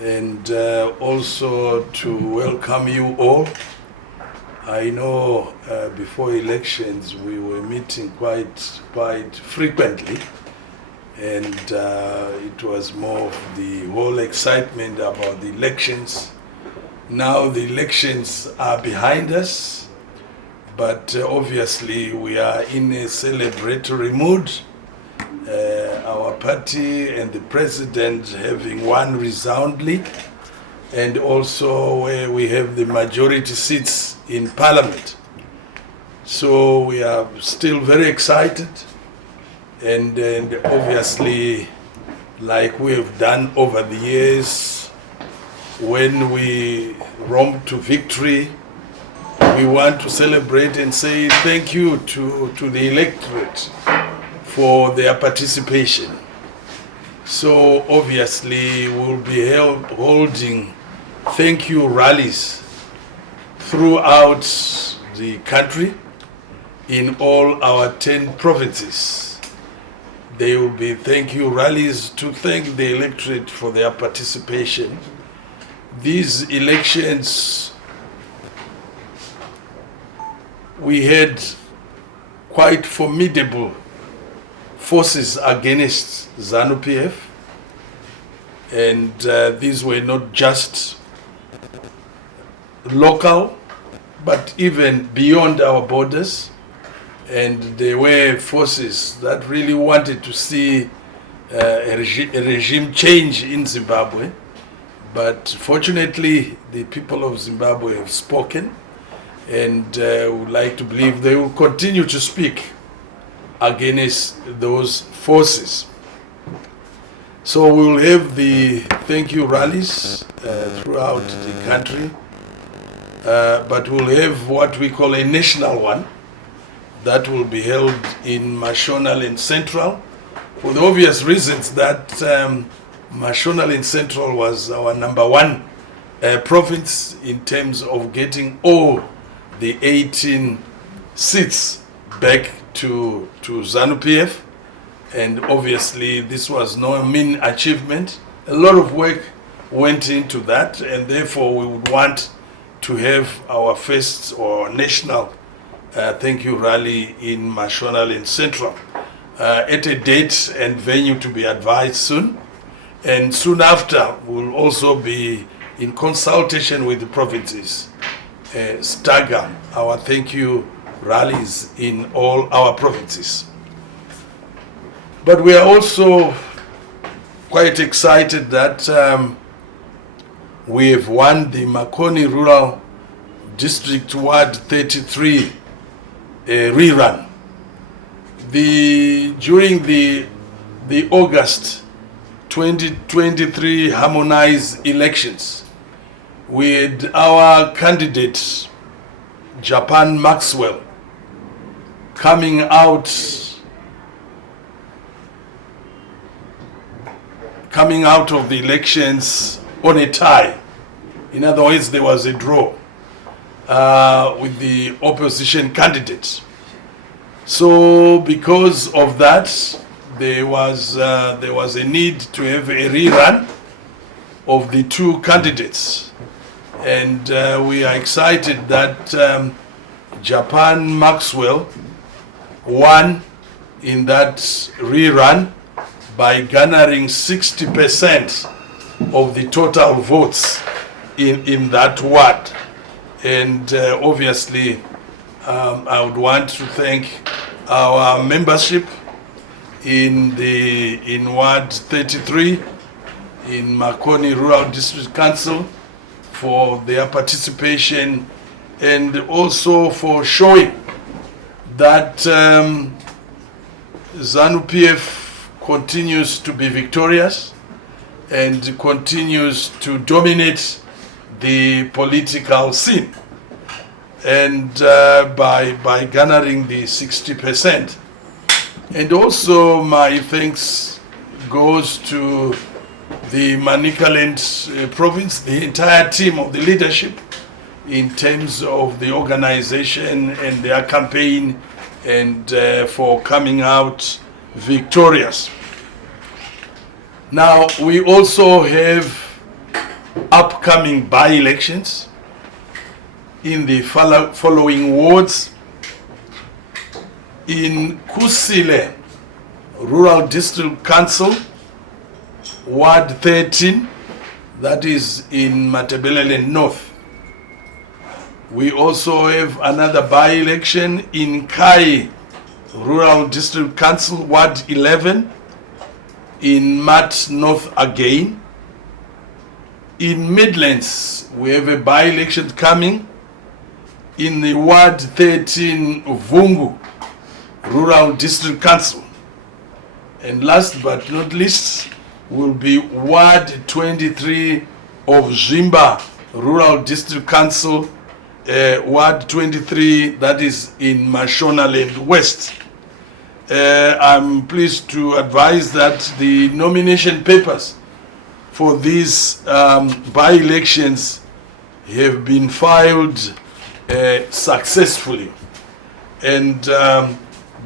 and also to welcome you all. I know before elections we were meeting quite frequently, and it was more of the whole excitement about the elections. Now the elections are behind us, but obviously we are in a celebratory mood. Our party and the president having won resoundly, and also where we have the majority seats in parliament. So we are still very excited, and obviously, like we have done over the years, when we romp to victory, we want to celebrate and say thank you to the electorate for their participation. So obviously we'll be holding thank you rallies throughout the country in all our 10 provinces. There will be thank you rallies to thank the electorate for their participation. These elections, we had quite formidable forces against Zanu PF, and these were not just local, but even beyond our borders, and there were forces that really wanted to see a regime change in Zimbabwe. But fortunately, the people of Zimbabwe have spoken, and would like to believe they will continue to speak against those forces. So we will have the thank you rallies throughout the country, but we'll have what we call a national one that will be held in Mashonal and Central, for the obvious reasons that Mashonal and Central was our #1 province in terms of getting all the 18 seats back to Zanu PF, and obviously this was no mean achievement. A lot of work went into that, and therefore we would want to have our first or national thank you rally in Mashonal and Central at a date and venue to be advised soon. And soon after we'll also be in consultation with the provinces, stagger our thank you rallies in all our provinces. But we are also quite excited that we have won the Makoni Rural District Ward 33 rerun. During the August 2023 harmonized elections, we had our candidate Japan Maxwell coming out of the elections on a tie. In other words, there was a draw with the opposition candidate. So because of that, there was a need to have a rerun of the two candidates, and we are excited that Japan Maxwell won in that rerun by garnering 60% of the total votes in that ward. And obviously I would want to thank our membership in Ward 33 in Makoni Rural District Council for their participation, and also for showing that Zanu PF continues to be victorious and continues to dominate the political scene, and by garnering the 60%. And also my thanks goes to the Manicaland province, the entire team of the leadership, in terms of the organization and their campaign, and for coming out victorious. Now we also have upcoming by-elections in the following wards: in Kusile Rural District Council, Ward 13, that is in Matebelele North. We also have another by-election in Kai Rural District Council, Ward 11, in Mat North again. In Midlands, we have a by-election coming in the Ward 13 Vungu Rural District Council. And last but not least will be Ward 23 of Zimba Rural District Council, Ward 23, that is in Mashonaland West. I'm pleased to advise that the nomination papers for these by-elections have been filed successfully, and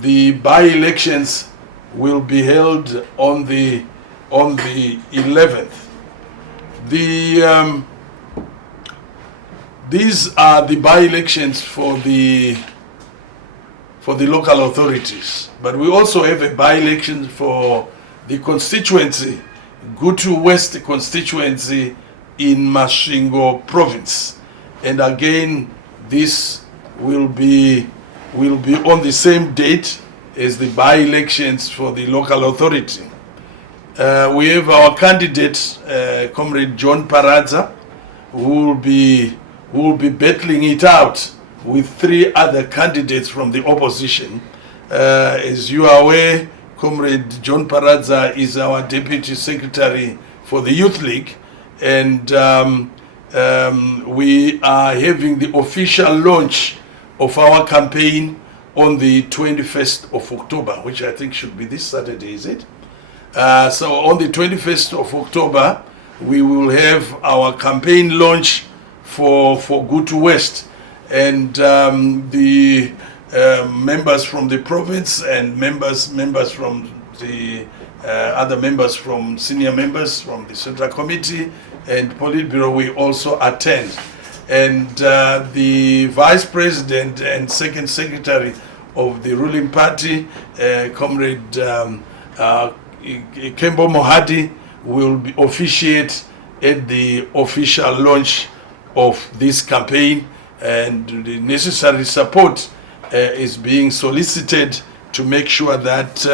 the by-elections will be held on the 11th. These are the by-elections for the local authorities, but we also have a by-election for the constituency, Gutu West constituency in Masvingo province, and again this will be on the same date as the by-elections for the local authority. We have our candidate, Comrade John Paradza, who will be battling it out with 3 other candidates from the opposition. As you are aware, Comrade John Paradza is our Deputy Secretary for the Youth League, and we are having the official launch of our campaign on the 21st of October, which I think should be this Saturday, is it? So on the 21st of October, we will have our campaign launch for Gutu West, and the members from the province and members from the other members from senior members from the Central Committee and Politburo will also attend. And the Vice President and Second Secretary of the ruling party, Comrade Kembo Mohadi, will officiate at the official launch of this campaign, and the necessary support is being solicited to make sure that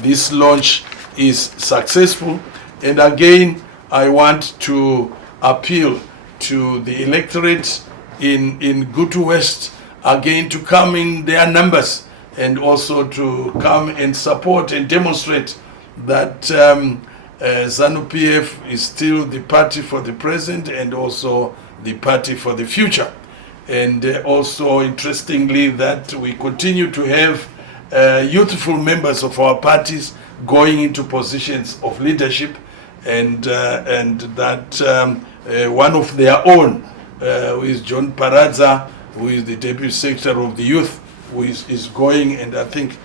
this launch is successful. And again, I want to appeal to the electorate in Gutu West again to come in their numbers and also to come and support and demonstrate that Zanu PF is still the party for the present and also the party for the future. And also, interestingly, that we continue to have youthful members of our parties going into positions of leadership, and that one of their own, who is John Paradza, who is the Deputy Secretary of the Youth, who is going, and I think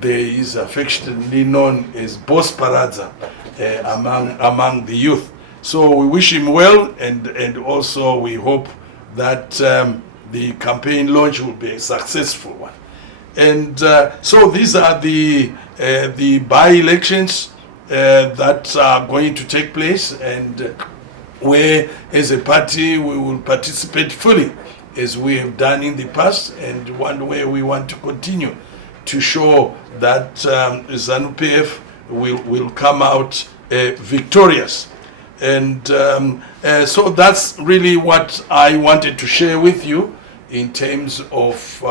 there is affectionately known as Boss Paradza among the youth. So we wish him well, and also we hope that the campaign launch will be a successful one. And so these are the by-elections that are going to take place, and where as a party we will participate fully as we have done in the past, and one way we want to continue to show that Zanu PF will come out victorious. And so that's really what I wanted to share with you in terms of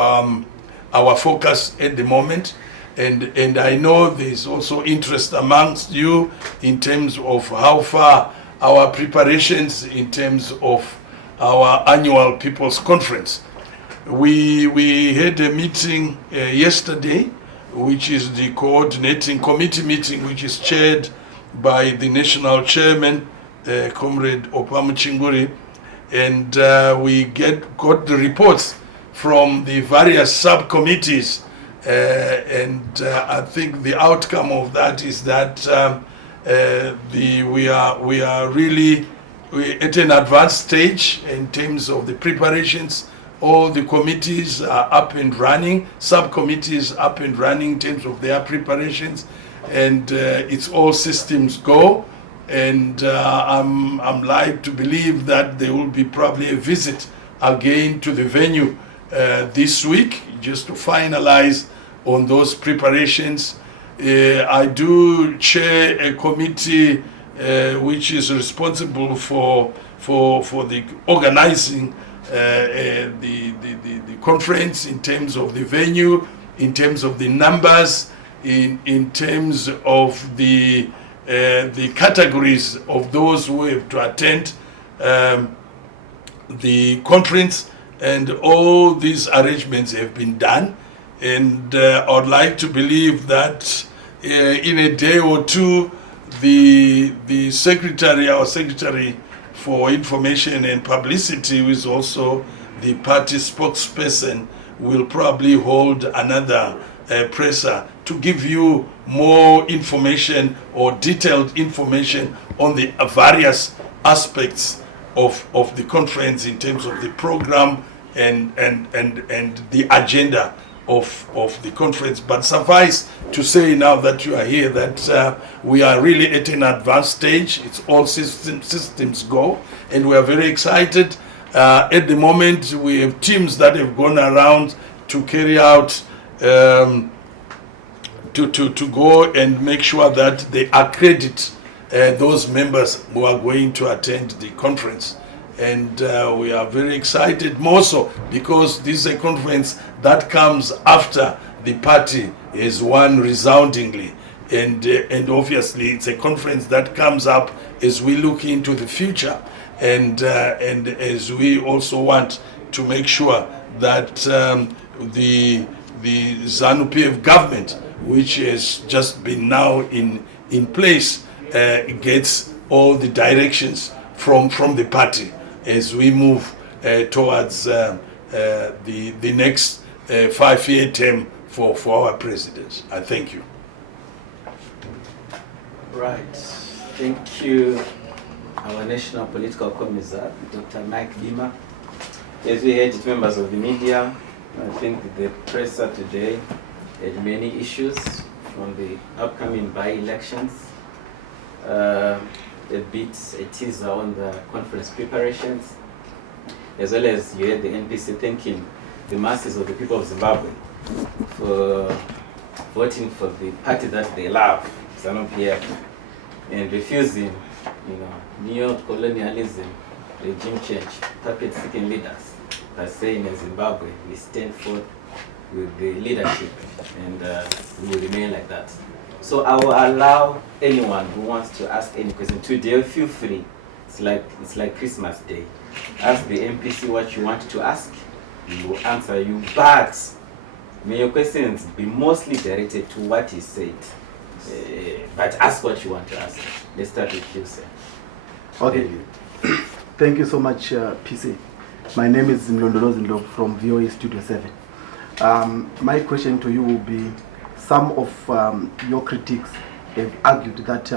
our focus at the moment. And I know there's also interest amongst you in terms of how far our preparations in terms of our annual People's Conference. We had a meeting yesterday, which is the coordinating committee meeting, which is chaired by the national chairman, Comrade Opamu Chinguri, and we got the reports from the various subcommittees, and I think the outcome of that is that we are really we're at an advanced stage in terms of the preparations. All the committees are up and running, subcommittees up and running in terms of their preparations, and it's all systems go. And I'm like to believe that there will be probably a visit again to the venue this week, just to finalize on those preparations. I do chair a committee which is responsible for the organizing the conference, in terms of the venue, in terms of the numbers, in terms of the categories of those who have to attend the conference, and all these arrangements have been done. And I would like to believe that in a day or two, the secretary, our secretary for information and publicity, who is also the party spokesperson, will probably hold another presser to give you more information or detailed information on the various aspects of the conference in terms of the program and the agenda of the conference. But suffice to say now that you are here that we are really at an advanced stage. It's all systems go, and we are very excited. At the moment, we have teams that have gone around to carry out to go and make sure that they accredit those members who are going to attend the conference. And we are very excited, more so because this is a conference that comes after the party has won resoundingly. And obviously it's a conference that comes up as we look into the future, and as we also want to make sure that the Zanu PF government, which has just been now in place, gets all the directions from the party as we move towards the next 5-year term for our president. I thank you. Right. Thank you, our National Political Commissar, Dr. Mike Bimha. As we heard, members of the media, I think the presser today had many issues from the upcoming by-elections, a teaser on the conference preparations, as well as you had the NPC thanking the masses of the people of Zimbabwe for voting for the party that they love, Zanu PF, and refusing, neo-colonialism, regime change, puppet-seeking leaders, by saying in Zimbabwe, we stand forth with the leadership, and we will remain like that. So I will allow anyone who wants to ask any question today. Feel free. It's like Christmas Day. Ask the MPC what you want to ask. He will answer you, but may your questions be mostly directed to what he said. But ask what you want to ask. Let's start with you, sir. Okay. Thank you so much, PC. My name is Zimlondolo from VOA Studio 7. My question to you will be, some of your critics have argued that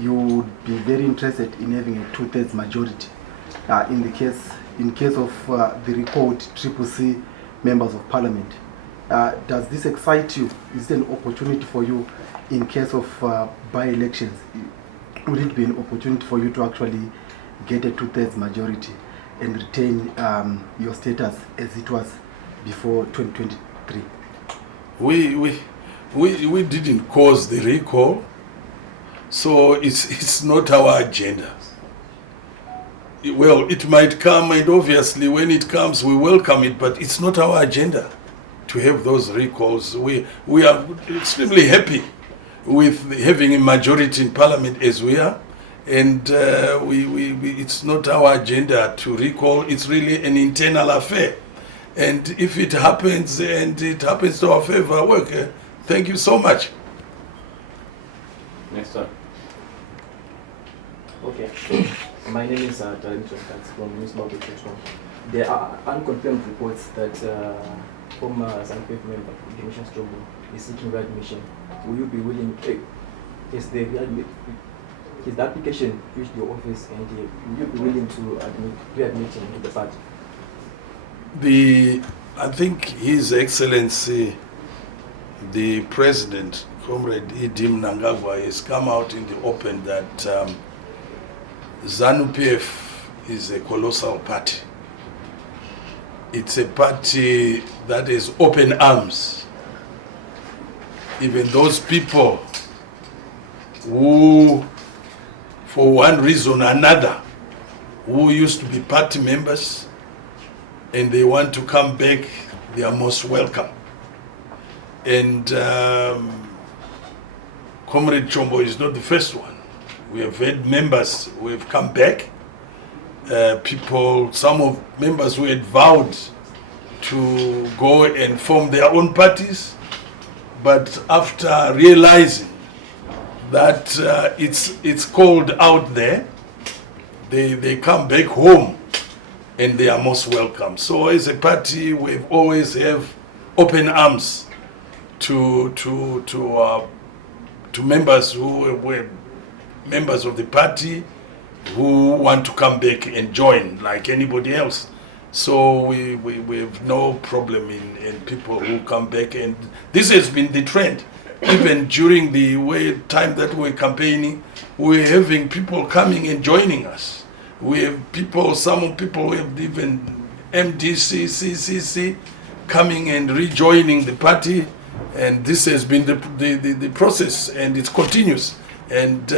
you would be very interested in having a 2/3 majority in case of the recalled CCC members of parliament. Does this excite you? Is it an opportunity for you in case of by-elections? Would it be an opportunity for you to actually get a 2/3 majority and retain your status as it was before 2023? We didn't cause the recall, so it's not our agenda. Well, it might come, and obviously when it comes we welcome it, but it's not our agenda to have those recalls. We are extremely happy with having a majority in parliament as we are, and it's not our agenda to recall. It's really an internal affair. And if it happens, and it happens to our favor, work. Thank you so much. Next one. Okay. My name is Darrington Katz from newsmobile.com. There are unconfirmed reports that former Zanu PF member Bimha is seeking readmission. Will you be willing, as the his application reached your office, and will you be willing to readmit him to the party? I think His Excellency, the President, Comrade Idi Mnangagwa, has come out in the open that Zanu PF is a colossal party. It's a party that is open arms. Even those people who, for one reason or another, who used to be party members and they want to come back, they are most welcome. And Comrade Chombo is not the first one. We have had members who have come back. Some of members who had vowed to go and form their own parties, but after realizing that it's cold out there, they come back home and they are most welcome. So as a party, we always have open arms to members who were members of the party who want to come back and join like anybody else. So we have no problem in people who come back, and this has been the trend. Even during the time that we're campaigning, we're having people coming and joining us. We have some people who have even MDC, CCC coming and rejoining the party, and this has been the process, and it continues. And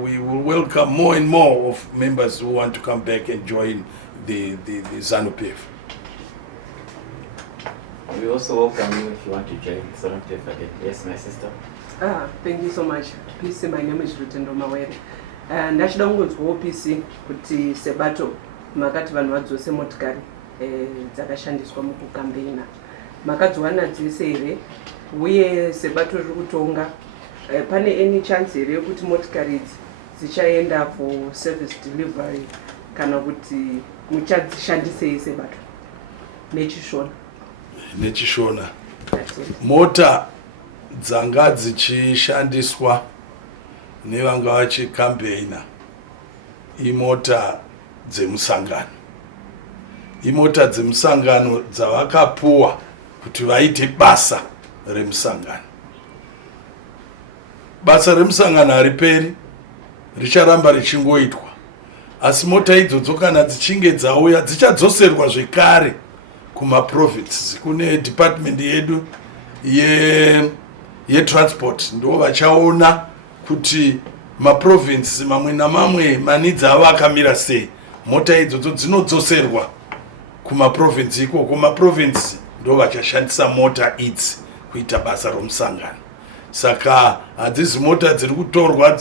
we will welcome more and more of members who want to come back and join the Zanu PF. We also welcome you if you want to join Zanu PF again. Yes, my sister. Thank you so much. PC, my name is Rutendo Mawere. Ndachida kungonzwawo PC kuti sebato makati vanhu vadzose motikari dzakashandiswa mukukambeina. Makadziwana dzese here uye sebato riri kutonga pane any chance here yekuti motikari idzi dzichaenda for service delivery kana kuti muchadzishandisei sebato nechishona mota dzanga dzichishandiswa nevanga vachikambeina imota dzemusangano. Imota dzemusangano dzavakapuwa kuti vaite basa remusangano. Basa remusangano hariperi, richaramba richingoitwa. Asi mota idzodzo kana dzichinge dzauya dzichadzoserwa zvekare kumaprovinces. Kune department yedu transport ndo vachaona kuti maprovinces mamwe namamwe manidzi avo akamira sei. Mota idzodzo dzinodzoserwa kumaprovince ikoko. Maprovince ndo vachashandisa mota idzi kuita basa romusangano. Saka hadzisi mota dziri kutorwa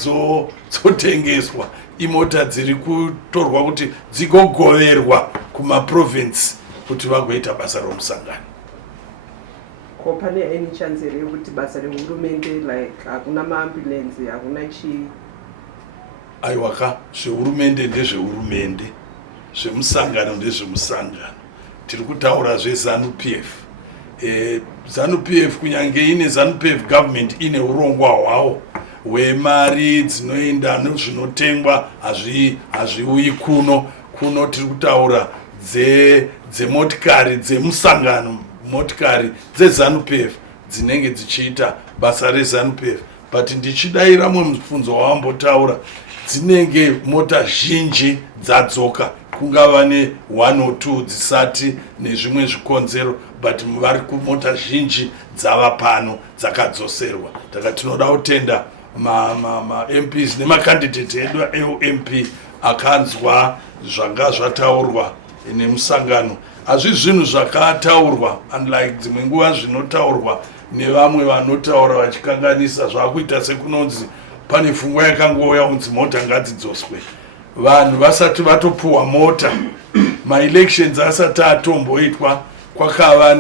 dzotengeswa, imota dziri kutorwa kuti dzigogoverwa kumaprovince kuti vagoita basa romusangano. Ko pane any chance here yekuti basa rehurumende like hakuna maambulensi hakuna chii? Aiwaka, zvehurumende ndezvehurumende, zvemusangano ndezvemusangano. Tiri kutaura zveZanu PF. Zanu PF kunyange ine Zanu PF government ine urongwa hwawo hwemari dzinoenda nezvinotengwa hazviuyi kuno tiri kutaura dzemotikari dzemusangano, motikari dzeZanu PF dzinenge dzichiita basa reZanu PF. But ndichidaira mubvunzo wawambotaura, dzinenge mota zhinji dzadzoka, kungava ne 1 or 2 dzisati nezvimwe zvikonzero, but vari kumota zhinji dzava pano dzakadzoserwa. Taka tinoda kutenda ma MPs nemakandidate edu MP akanzwa zvanga zvataurwa nemusangano. Hazvi zvinhu zvakataurwa unlike dzimwe nguva zvinotaurwa nevamwe vanotaura vachikanganisa zvakuita sekunonzi pane pfungwa yakangouya kunzi mota ngadzidzoswe. Vanhu vasati vatopuwa mota, ma-elections asati atomboitwa, kwakava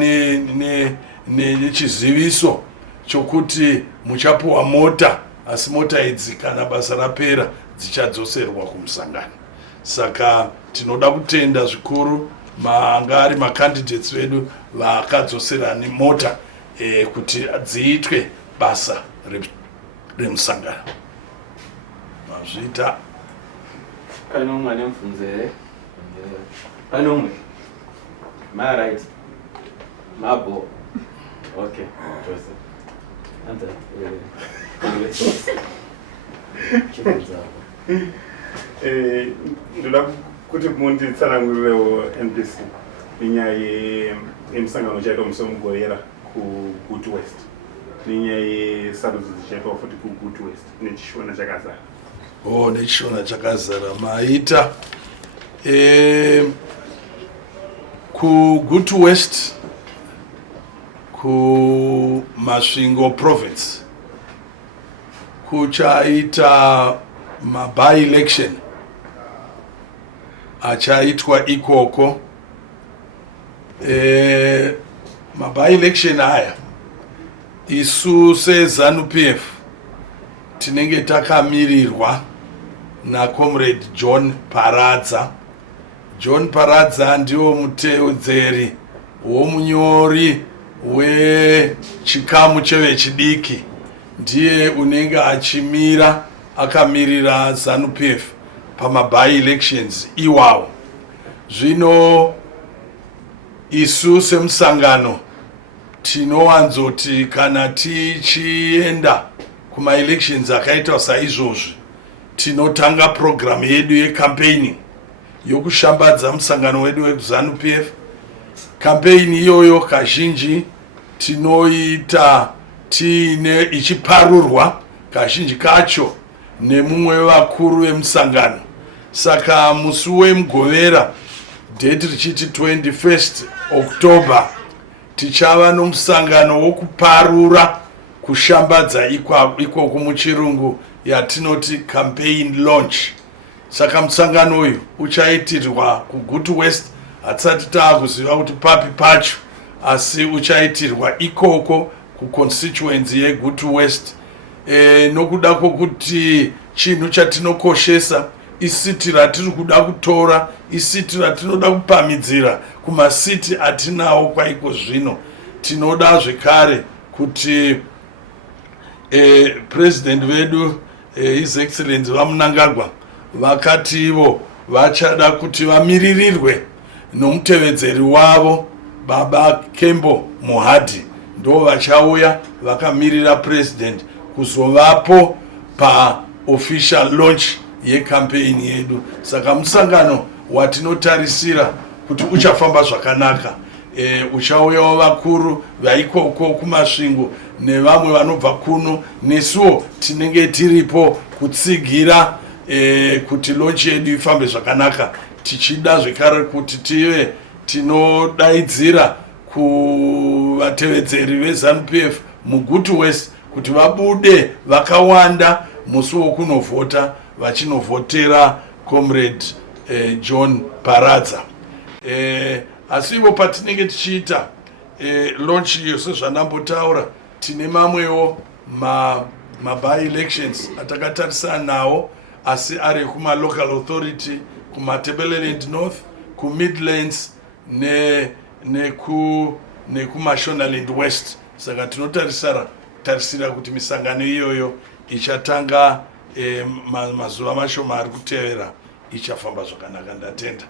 nechiziviso chokuti muchapuwa mota, asi mota idzi kana basa rapera dzichadzoserwa kumusangano. Saka tinoda kutenda zvikuru mangari makandidates vedu vakadzosera nemota kuti dziitwe basa remusangano. mazvita Pane umwe ane mubvunzo here? Pane umwe? My right? Mabo? Okay, Joseph. Anta, ndoda kuti munditsanangurewo NBC nenyaya yemusangano uchaitwa musi wemugorera kuGood West nenyaya yesarudzo dzichaitwa futi kuGood West nechishona chakazara. Nechishona chakazara maita kuGood West kuMasvingo province kuchaita by-election achaitwa ikoko. By-election aya isu seZanu PF tinenge takamirirwa na comrade John Paradza. John Paradza ndiwo mutevedzeri womunyori wechikamu chevechidiki, ndiye unenge akamirira ZANU PF by-elections iwawo. Zvino isu semusangano tinowanzoti kana tichienda kuma-elections akaitwa saizvozvi tinotanga program yedu yecampaigning yokushambadza musangano wedu weZANU PF. Campaign iyoyo kazhinji tinoita ichiparurwa kazhinji kacho nemumwe wevakuru vemusangano. Saka musi wemugovera date richiti 21st October tichava nomusangano wokuparura kushambadza ikoko muchirungu yatinoti campaign launch. Saka musangano uyu uchaitirwa kuGood West, hatisati taakuziva kuti papi pacho, asi uchaitirwa ikoko kuconstituency yeGood West. Nokuda kwokuti chinhu chatinokoshesa isiti ratiri kuda kutora, isiti ratinoda kupamidzira kumasiti atinawo kwaiko zvino. Tinoda zvekare kuti president vedu His Excellency vaMnangagwa vakativo vachada kuti vamiririrwe nomutevedzeri wavo Baba Kembo Mohadi, ndo vachauya vakamirira president kuzovapo official launch yecampaign yedu. Saka musangano watinotarisira kuti uchafamba zvakanaka. Uchauyawo vakuru vaikoko kumasvingo nevamwe vanobva kuno, nesuwo tinenge tiripo kutsigira kuti launch yedu ifambe zvakanaka. Tichida zvekare kuti tive tinodaidzira kuvatevedzeri veZANU PF muGood West kuti vabude vakawanda musi wokunovhota vachinovhotera comrade John Paradza. Asi ivo patinenge tichiita launch iyo sezvanambotaura, tine mamwewo by-elections atakatarisana nawo asi ari kuma-local authority kuma-Tebeleland North, ku-Midlands nekuma-Shonaland West. Saka tinotarisira kuti misangano iyoyo ichatanga mazuva mashoma ari kutevera ichafamba zvakanaka. Ndatenda.